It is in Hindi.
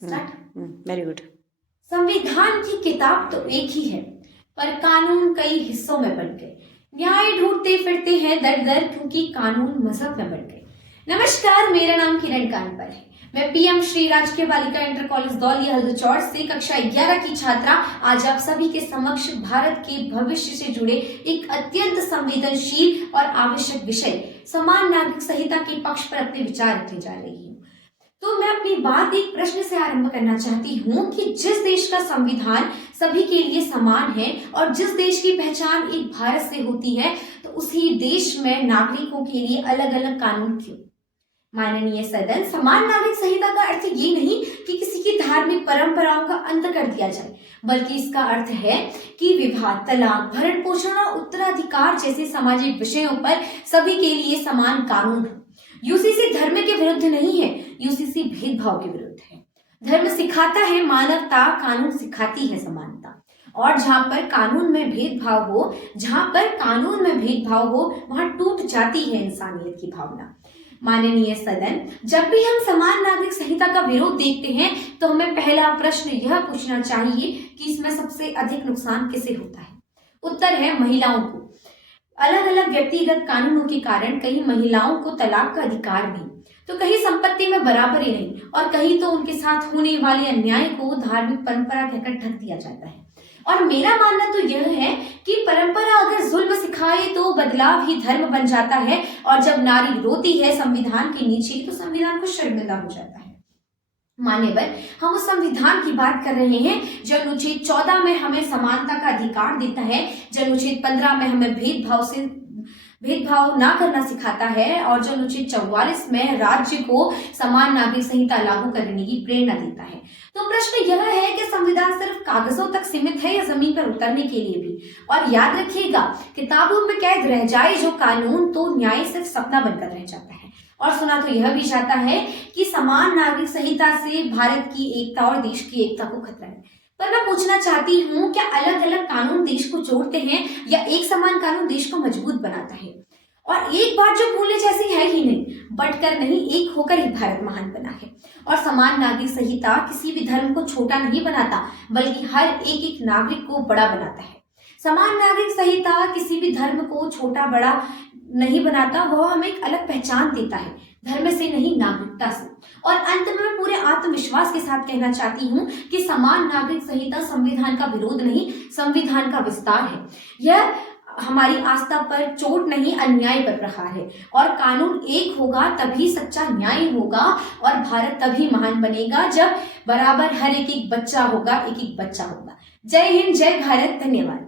स्टार्ट। Very good. संविधान की किताब तो एक ही है, पर कानून कई हिस्सों में बंट गए। न्याय ढूंढते फिरते हैं दर दर, क्योंकि कानून मजहब में बंट गए। नमस्कार, मेरा नाम किरण कानपल है। मैं पीएम श्री राजकीय बालिका इंटर कॉलेज दौली हल्दूचौड़ से कक्षा 11 की छात्रा आज आप सभी के समक्ष भारत के भविष्य से जुड़े एक अत्यंत संवेदनशील और आवश्यक विषय समान नागरिक संहिता के पक्ष पर अपने विचार रखने जा रही हूँ। तो मैं अपनी बात एक प्रश्न से आरंभ करना चाहती हूँ कि जिस देश का संविधान सभी के लिए समान है और जिस देश की पहचान एक भारत से होती है, तो उसी देश में नागरिकों के लिए अलग अलग कानून क्यों? माननीय सदन, समान नागरिक संहिता का अर्थ ये नहीं कि किसी की धार्मिक परंपराओं का अंत कर दिया जाए, बल्कि इसका अर्थ है कि विवाह, तलाक, भरण पोषण और उत्तराधिकार जैसे सामाजिक विषयों पर सभी के लिए समान कानून हो। यूसीसी धर्म के विरुद्ध नहीं है, यूसीसी भेदभाव के विरुद्ध है। धर्म सिखाता है मानवता, कानून सिखाती है समानता। और जहां पर कानून में भेदभाव हो, वहां टूट जाती है इंसानियत की भावना। माननीय सदन, जब भी हम समान नागरिक संहिता का विरोध देखते हैं, तो हमें पहला प्रश्न यह पूछना चाहिए कि इसमें सबसे अधिक नुकसान किसे होता है? उत्तर है महिलाओं को। अलग अलग व्यक्तिगत कानूनों के कारण कहीं महिलाओं को तलाक का अधिकार नहीं, तो कहीं संपत्ति में बराबरी नहीं, और कहीं तो उनके साथ होने वाले अन्याय को धार्मिक परंपरा कहकर ढक दिया जाता है। और मेरा मानना तो यह है कि परंपरा अगर जुल्म सिखाए तो बदलाव ही धर्म बन जाता है, और जब नारी रोती है संविधान के नीचे, तो संविधान को शर्मिंदा हो जाता है। मान्यवर, हम उस संविधान की बात कर रहे हैं जो अनुच्छेद 14 में हमें समानता का अधिकार देता है, जो अनुच्छेद 15 में हमें भेदभाव ना करना सिखाता है, और जो अनुच्छेद 44 में राज्य को समान नागरिक संहिता लागू करने की प्रेरणा देता है। तो प्रश्न यह है कि संविधान सिर्फ कागजों तक सीमित है या जमीन पर उतरने के लिए भी? और याद रखिएगा, किताबों में कैद रह जाए जो कानून, तो न्याय सिर्फ सपना बनकर रह जाता है। और सुना तो यह भी जाता है कि समान नागरिक संहिता से भारत की एकता और देश की एकता को खतरा है। पर मैं पूछना चाहती हूँ, क्या अलग अलग कानून देश को जोड़ते हैं या एक समान कानून देश को मजबूत बनाता है? और एक बात जो भूलने जैसी है ही नहीं, बंटकर नहीं, एक होकर ही भारत महान बना है। और समान नागरिक संहिता किसी भी धर्म को छोटा नहीं बनाता, बल्कि हर एक एक नागरिक को बड़ा बनाता है। समान नागरिक संहिता किसी भी धर्म को छोटा बड़ा नहीं बनाता, वह हमें एक अलग पहचान देता है, धर्म से नहीं, नागरिकता से। और अंत में मैं पूरे आत्मविश्वास के साथ कहना चाहती हूँ कि समान नागरिक संहिता संविधान का विरोध नहीं, संविधान का विस्तार है। यह हमारी आस्था पर चोट नहीं, अन्याय पर प्रहार है। और कानून एक होगा तभी सच्चा न्याय होगा, और भारत तभी महान बनेगा जब बराबर हर एक एक बच्चा होगा, एक एक बच्चा होगा। जय हिंद, जय भारत, धन्यवाद।